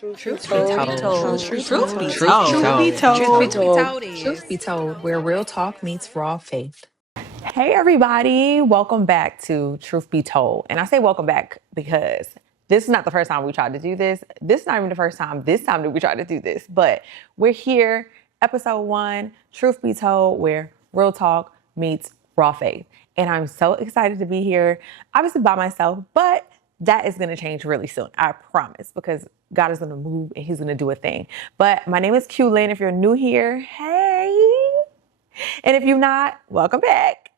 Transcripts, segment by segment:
Truth be Truth be told, told. truth be Truth be told, told. truth be told. Truth be told, where real talk meets raw faith. Hey, everybody. Welcome back to Truth Be Told. And I say welcome back because this is not the first time we tried to do this. This is not even the first time this time that we tried to do this. But we're here, episode 1, Truth Be Told, where real talk meets raw faith. And I'm so excited to be here, obviously by myself, but that is going to change really soon. I promise, because God is going to move and he's going to do a thing. But my name is Q Lynn. If you're new here, hey. And if you're not, welcome back.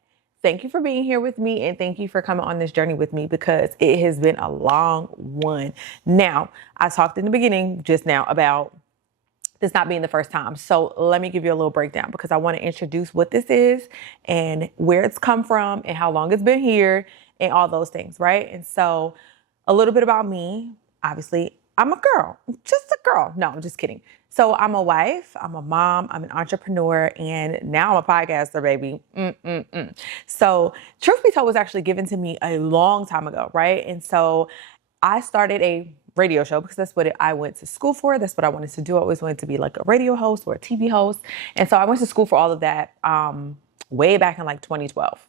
Thank you for being here with me and thank you for coming on this journey with me because it has been a long one. Now, I talked in the beginning just now about this not being the first time. So let me give you a little breakdown because I want to introduce what this is and where it's come from and how long it's been here and all those things, right? And so a little bit about me. Obviously, I'm a girl, just a girl. No, I'm just kidding. So I'm a wife, I'm a mom, I'm an entrepreneur, and now I'm a podcaster, baby. So Truth Be Told was actually given to me a long time ago, right? And so I started a radio show because that's what I went to school for. That's what I wanted to do. I always wanted to be like a radio host or a TV host. And so I went to school for all of that way back in like 2012.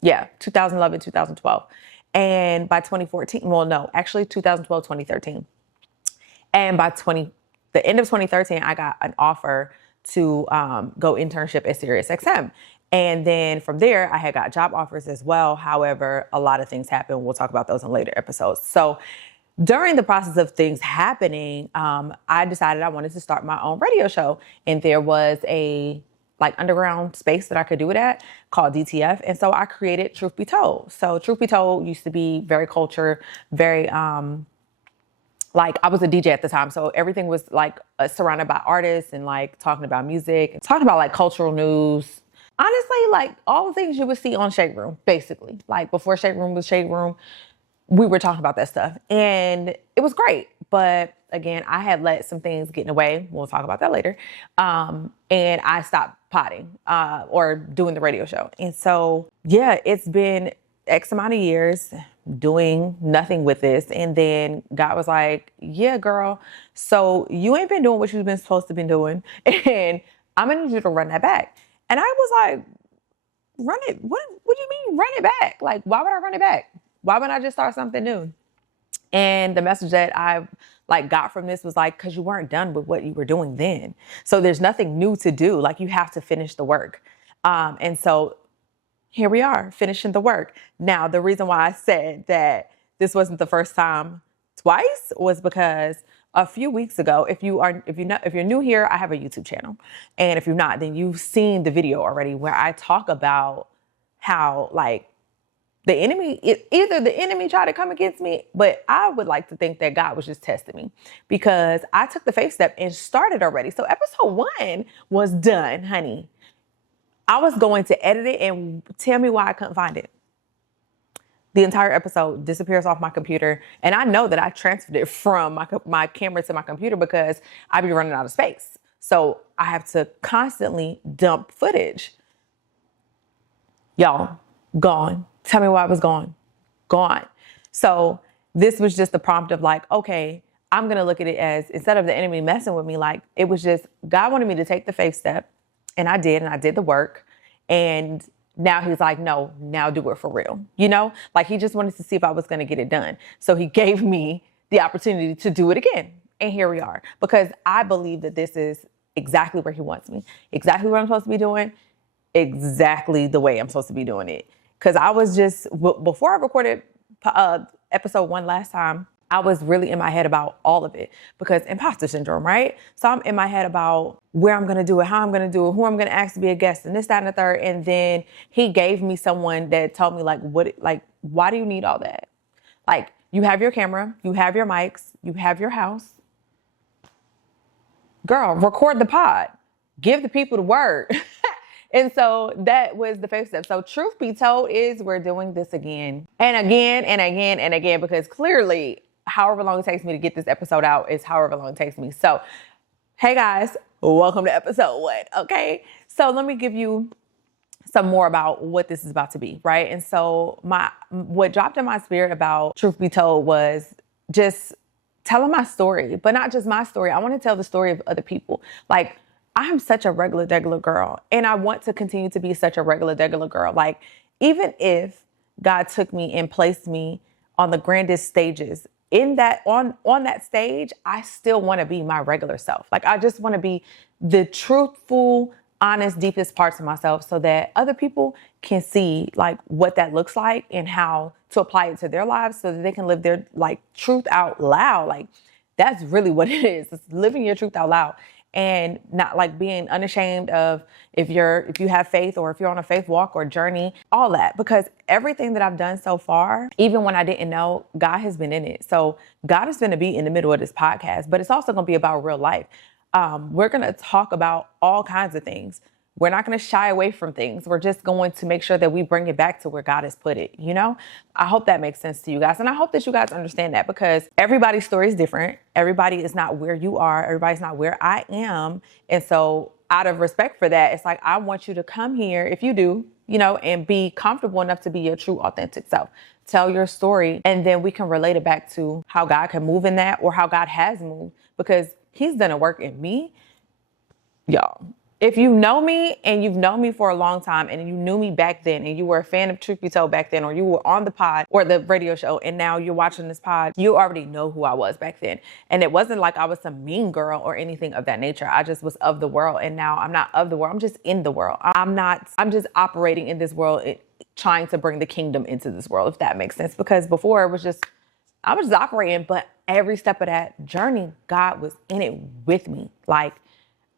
Yeah, 2011, 2012. And by 2014, well, no, actually 2012, 2013. And by the end of 2013, I got an offer to go internship at SiriusXM. And then from there, I had got job offers as well. However, a lot of things happened. We'll talk about those in later episodes. So during the process of things happening, I decided I wanted to start my own radio show. And there was a underground space that I could do it at called DTF. And so I created Truth Be Told. So Truth Be Told used to be very culture, very, I was a DJ at the time. So everything was surrounded by artists and talking about music, and talking about cultural news. Honestly, all the things you would see on Shade Room, basically. Before Shade Room was Shade Room, we were talking about that stuff and it was great. But again, I had let some things get in the way. We'll talk about that later. And I stopped potting or doing the radio show. And so, yeah, it's been X amount of years doing nothing with this. And then God was like, yeah, girl, so you ain't been doing what you've been supposed to be doing. And I'm going to need you to run that back. And I was like, run it? What do you mean run it back? Why would I run it back? Why wouldn't I just start something new? And the message that I got from this was because you weren't done with what you were doing then. So there's nothing new to do. You have to finish the work. And so here we are finishing the work. Now, the reason why I said that this wasn't the first time twice was because a few weeks ago, if you're new here, I have a YouTube channel. And if you're not, then you've seen the video already where I talk about how the enemy, either the enemy tried to come against me, but I would like to think that God was just testing me because I took the faith step and started already. So episode 1 was done, honey. I was going to edit it and tell me why I couldn't find it. The entire episode disappears off my computer. And I know that I transferred it from my camera to my computer because I'd be running out of space. So I have to constantly dump footage. Y'all, gone. Tell me why I was gone. Gone. So this was just the prompt of okay, I'm going to look at it as, instead of the enemy messing with me, it was just, God wanted me to take the faith step. And I did the work. And now he's like, no, now do it for real. He just wanted to see if I was going to get it done. So he gave me the opportunity to do it again. And here we are. Because I believe that this is exactly where he wants me. Exactly what I'm supposed to be doing. Exactly the way I'm supposed to be doing it. Because I was just, before I recorded episode 1 last time, I was really in my head about all of it because imposter syndrome, right? So I'm in my head about where I'm going to do it, how I'm going to do it, who I'm going to ask to be a guest and this, that, and the third. And then he gave me someone that told me why do you need all that? You have your camera, you have your mics, you have your house. Girl, record the pod, give the people the word. And so that was the first step. So truth be told is we're doing this again and again and again and again, because clearly however long it takes me to get this episode out is however long it takes me. So, hey guys, welcome to episode 1. Okay. So let me give you some more about what this is about to be. Right. And so what dropped in my spirit about Truth Be Told was just telling my story, but not just my story. I want to tell the story of other people. Like, I am such a regular, degular girl, and I want to continue to be such a regular, degular girl. Like, even if God took me and placed me on the grandest stages, in that on that stage, I still want to be my regular self. Like, I just want to be the truthful, honest, deepest parts of myself so that other people can see like what that looks like and how to apply it to their lives so that they can live their like truth out loud. Like, that's really what it is. It's living your truth out loud and not like being unashamed of if you have faith or if you're on a faith walk or journey, all that. Because everything that I've done so far, even when I didn't know, God has been in it. So God is going to be in the middle of this podcast, but it's also going to be about real life. We're going to talk about all kinds of things. We're not going to shy away from things. We're just going to make sure that we bring it back to where God has put it, you know? I hope that makes sense to you guys. And I hope that you guys understand that because everybody's story is different. Everybody is not where you are. Everybody's not where I am. And so out of respect for that, it's like, I want you to come here, if you do, you know, and be comfortable enough to be your true, authentic self. Tell your story, and then we can relate it back to how God can move in that or how God has moved because he's done a work in me. Y'all, if you know me and you've known me for a long time and you knew me back then and you were a fan of Truth Be Told back then, or you were on the pod or the radio show and now you're watching this pod, you already know who I was back then. And it wasn't like I was some mean girl or anything of that nature. I just was of the world, and now I'm not of the world. I'm just in the world. I'm just operating in this world, trying to bring the kingdom into this world, if that makes sense. Because before I was just operating, but every step of that journey, God was in it with me. Like,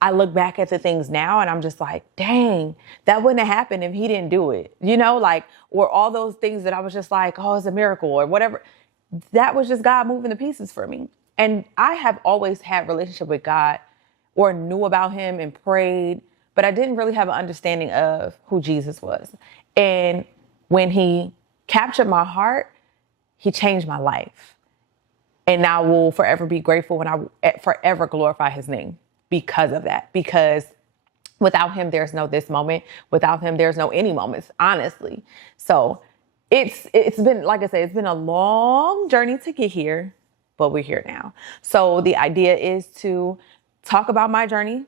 I look back at the things now and I'm just like, dang, that wouldn't have happened if he didn't do it. You know, like, or all those things that I was just like, oh, it's a miracle or whatever. That was just God moving the pieces for me. And I have always had relationship with God or knew about him and prayed, but I didn't really have an understanding of who Jesus was. And when he captured my heart, he changed my life. And I will forever be grateful and I will forever glorify his name because of that. Because without him, there's no this moment. Without him, there's no any moments, honestly. So it's been, like I said, it's been a long journey to get here, but we're here now. So the idea is to talk about my journey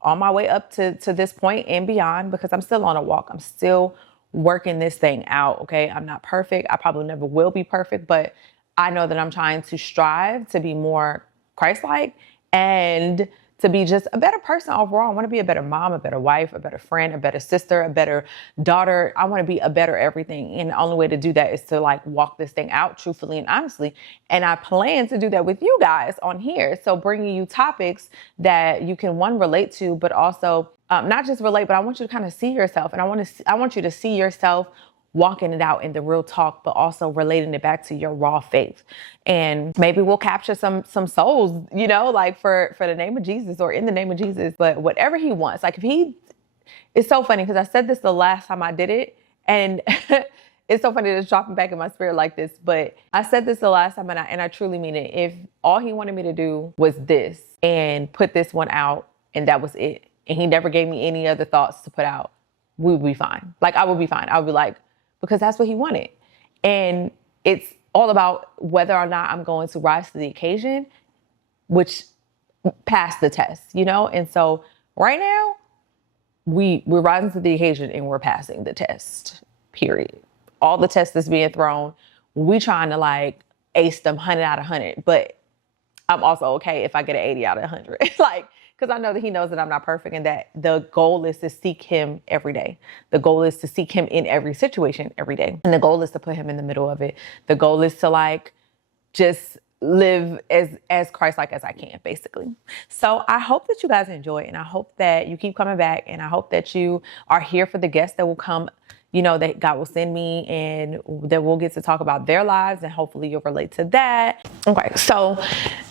on my way up to this point and beyond, because I'm still on a walk. I'm still working this thing out, okay? I'm not perfect. I probably never will be perfect, but I know that I'm trying to strive to be more Christ-like and to be just a better person overall. I want to be a better mom, a better wife, a better friend, a better sister, a better daughter. I want to be a better everything. And the only way to do that is to like walk this thing out truthfully and honestly. And I plan to do that with you guys on here. So bringing you topics that you can relate to, but also not just relate, but I want you to kind of see yourself. And I want you to see yourself walking it out in the real talk, but also relating it back to your raw faith. And maybe we'll capture some souls, you know, like for the name of Jesus or in the name of Jesus, but whatever he wants. Like it's so funny because I said this the last time I did it, and it's so funny that it's dropping back in my spirit like this, but I said this the last time and I truly mean it. If all he wanted me to do was this and put this one out and that was it, and he never gave me any other thoughts to put out, we would be fine. Like, I would be fine. I would be like, because that's what he wanted. And it's all about whether or not I'm going to rise to the occasion, which passed the test, you know? And so right now, we're rising to the occasion and we're passing the test, period. All the tests that's being thrown, we trying to like ace them 100 out of 100, but I'm also okay if I get an 80 out of 100. Like, because I know that he knows that I'm not perfect and that the goal is to seek him every day. The goal is to seek him in every situation every day. And the goal is to put him in the middle of it. The goal is to like just live as Christ-like as I can, basically. So I hope that you guys enjoy it, and I hope that you keep coming back, and I hope that you are here for the guests that will come, you know, that God will send me, and that we'll get to talk about their lives, and hopefully you'll relate to that. Okay, so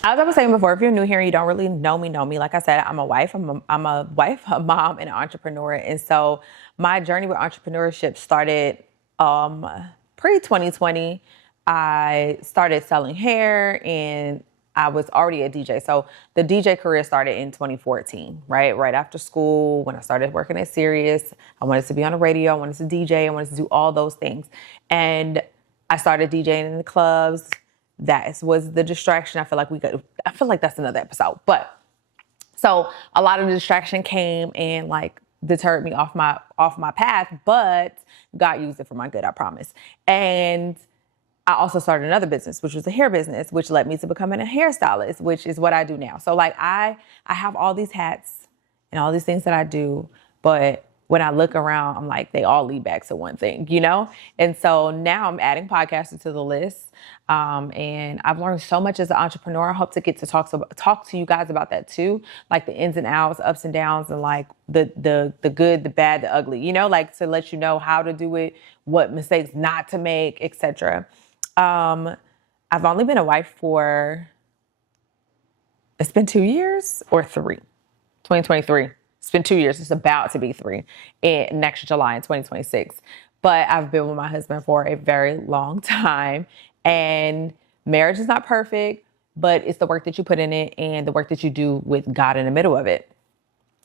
as I was saying before, if you're new here and you don't really know me, like I said, I'm a wife, I'm a wife, a mom, and an entrepreneur. And so my journey with entrepreneurship started pre-2020. I started selling hair and I was already a DJ. So the DJ career started in 2014, right? Right after school, when I started working at Sirius. I wanted to be on the radio. I wanted to DJ. I wanted to do all those things. And I started DJing in the clubs, that was the distraction. I feel like that's another episode. But so a lot of the distraction came and like deterred me off my path, but God used it for my good, I promise. And I also started another business, which was a hair business, which led me to becoming a hairstylist, which is what I do now. So like I have all these hats and all these things that I do, but when I look around, I'm like, they all lead back to one thing, you know? And so now I'm adding podcasting to the list. And I've learned so much as an entrepreneur. I hope to get to talk to you guys about that too. Like the ins and outs, ups and downs, and like the good, the bad, the ugly, you know, like to let you know how to do it, what mistakes not to make, etc. I've only been a wife for, it's been 2 years or 3, 2023. It's been 2 years. It's about to be 3 in next July in 2026. But I've been with my husband for a very long time, and marriage is not perfect, but it's the work that you put in it and the work that you do with God in the middle of it.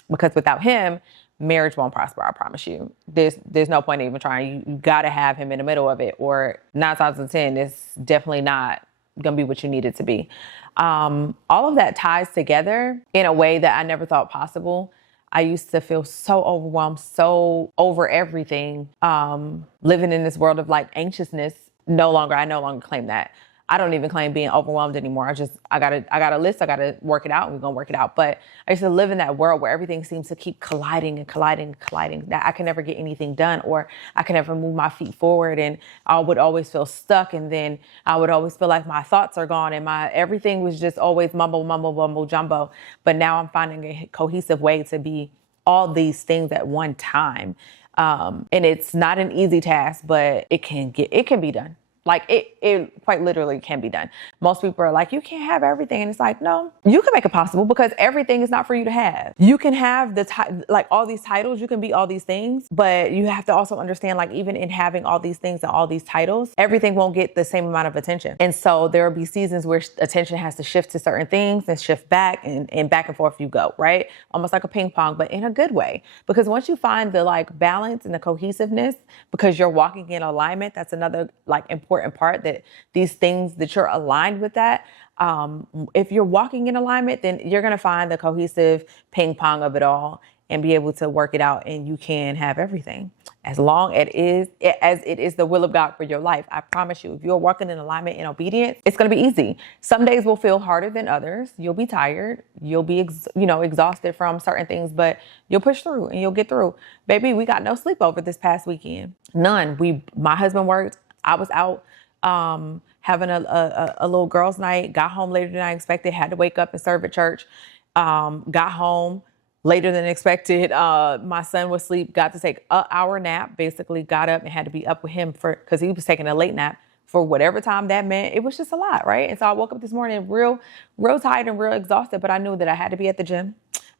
Because without him, marriage won't prosper, I promise you. There's no point in even trying. You got to have him in the middle of it, or 9 times out of 10, it's definitely not going to be what you need it to be. All of that ties together in a way that I never thought possible. I used to feel so overwhelmed, so over everything, living in this world of like anxiousness. I no longer claim that. I don't even claim being overwhelmed anymore. I got a list. I got to work it out, and we're going to work it out. But I used to live in that world where everything seems to keep colliding, that I can never get anything done, or I can never move my feet forward. And I would always feel stuck. And then I would always feel like my thoughts are gone, and everything was just always mumble, jumbo. But now I'm finding a cohesive way to be all these things at one time. And it's not an easy task, but it can be done. Like it quite literally can be done. Most people are like, you can't have everything. And it's like, no, you can make it possible, because everything is not for you to have. You can have like all these titles, you can be all these things, but you have to also understand, like, even in having all these things and all these titles, everything won't get the same amount of attention. And so there will be seasons where attention has to shift to certain things and shift back, and back and forth you go, right? Almost like a ping pong, but in a good way. Because once you find the like balance and the cohesiveness, because you're walking in alignment, that's another like important part, that these things that you're aligned with that. If you're walking in alignment, then you're going to find the cohesive ping pong of it all and be able to work it out, and you can have everything as long as it is the will of God for your life. I promise you, if you're walking in alignment and obedience, it's going to be easy. Some days will feel harder than others. You'll be tired. You'll be, exhausted from certain things, but you'll push through and you'll get through. Baby, we got no sleep over this past weekend. None. My husband worked. I was out having a little girls' night, got home later than I expected, had to wake up and serve at church, got home later than expected. My son was asleep, got to take an hour nap, basically got up and had to be up with him because he was taking a late nap for whatever time that meant. It was just a lot, right? And so I woke up this morning real tired and real exhausted, but I knew that I had to be at the gym.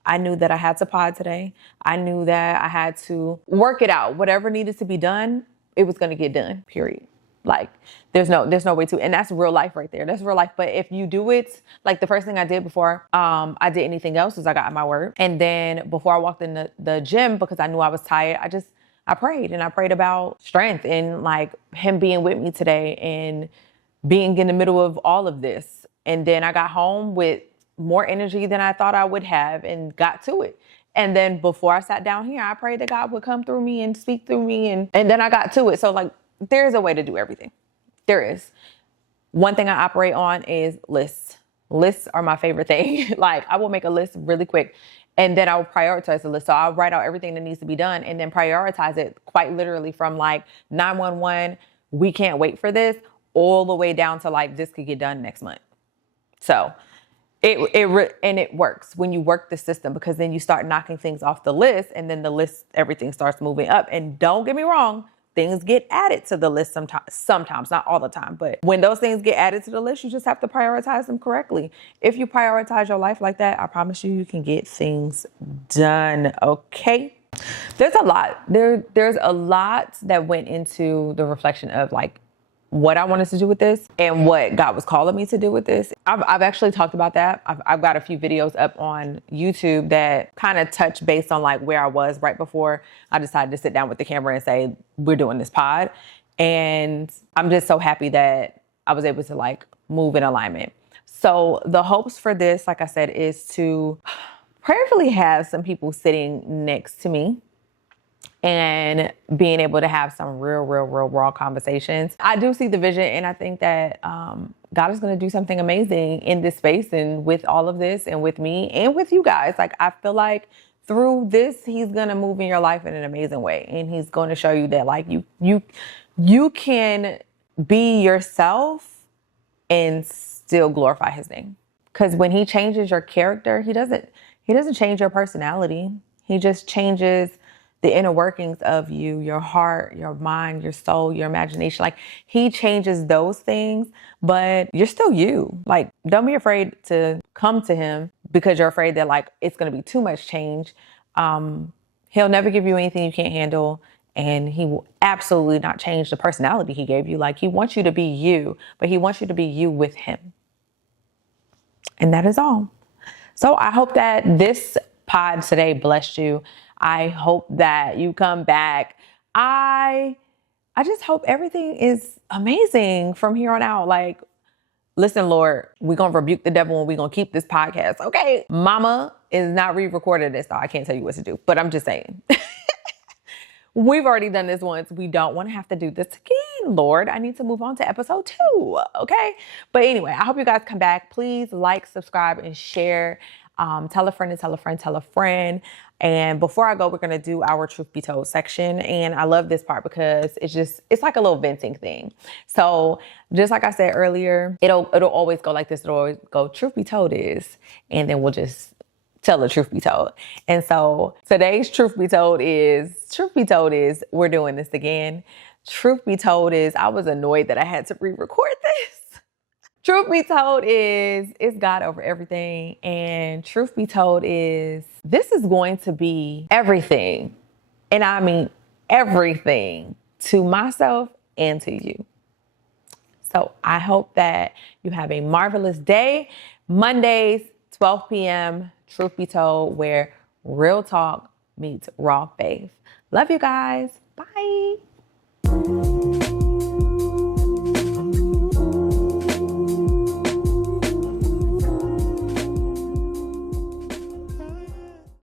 I knew that I had to pod today. I knew that I had to work it out. Whatever needed to be done, it was going to get done, period. Like there's no way to, and that's real life right there. That's real life. But if you do it, like the first thing I did before I did anything else was I got in my word. And then before I walked in the gym, because I knew I was tired, I prayed, and I prayed about strength and like him being with me today and being in the middle of all of this. And then I got home with more energy than I thought I would have and got to it. And then before I sat down here, I prayed that God would come through me and speak through me. And then I got to it. So like, there's a way to do everything. There is. One thing I operate on is lists. Lists are my favorite thing. Like I will make a list really quick, and then I will prioritize the list. So I'll write out everything that needs to be done and then prioritize it quite literally from like 911, we can't wait for this, all the way down to like, this could get done next month. So it works when you work the system, because then you start knocking things off the list, and then the list, everything starts moving up. And don't get me wrong, things get added to the list sometimes, not all the time. But when those things get added to the list, you just have to prioritize them correctly. If you prioritize your life like that, I promise you can get things done, okay? There's a lot. There's a lot that went into the reflection of like what I wanted to do with this and what God was calling me to do with this. I've actually talked about that. I've got a few videos up on YouTube that kind of touch based on like where I was right before I decided to sit down with the camera and say, we're doing this pod. And I'm just so happy that I was able to like move in alignment. So the hopes for this, like I said, is to prayerfully have some people sitting next to me and being able to have some real raw conversations. I do see the vision, and I think that God is going to do something amazing in this space and with all of this and with me and with you guys. Like, I feel like through this, he's going to move in your life in an amazing way. And he's going to show you that, like, you can be yourself and still glorify his name. Because when he changes your character, he doesn't change your personality. He just changes the inner workings of you, your heart, your mind, your soul, your imagination. Like, he changes those things, but you're still you. Like, don't be afraid to come to him because you're afraid that, like, it's going to be too much change. He'll never give you anything you can't handle. And he will absolutely not change the personality he gave you. Like, he wants you to be you, but he wants you to be you with him. And that is all. So I hope that this pod today blessed you. I hope that you come back. I just hope everything is amazing from here on out. Like, listen, Lord, we're going to rebuke the devil and we're going to keep this podcast. Okay. Mama is not re-recording this, so I can't tell you what to do, but I'm just saying. We've already done this once. We don't want to have to do this again, Lord. I need to move on to episode 2, okay? But anyway, I hope you guys come back. Please like, subscribe, and share. Tell a friend and tell a friend, tell a friend. And before I go, we're going to do our Truth Be Told section. And I love this part because it's like a little venting thing. So just like I said earlier, it'll always go like this. It'll always go, Truth Be Told is, and then we'll just tell the truth be told. And so today's truth be told is we're doing this again. Truth be told is I was annoyed that I had to re-record this. Truth be told is it's God over everything. And truth be told is this is going to be everything. And I mean everything to myself and to you. So I hope that you have a marvelous day. Mondays, 12 p.m., Truth Be Told, where real talk meets raw faith. Love you guys. Bye.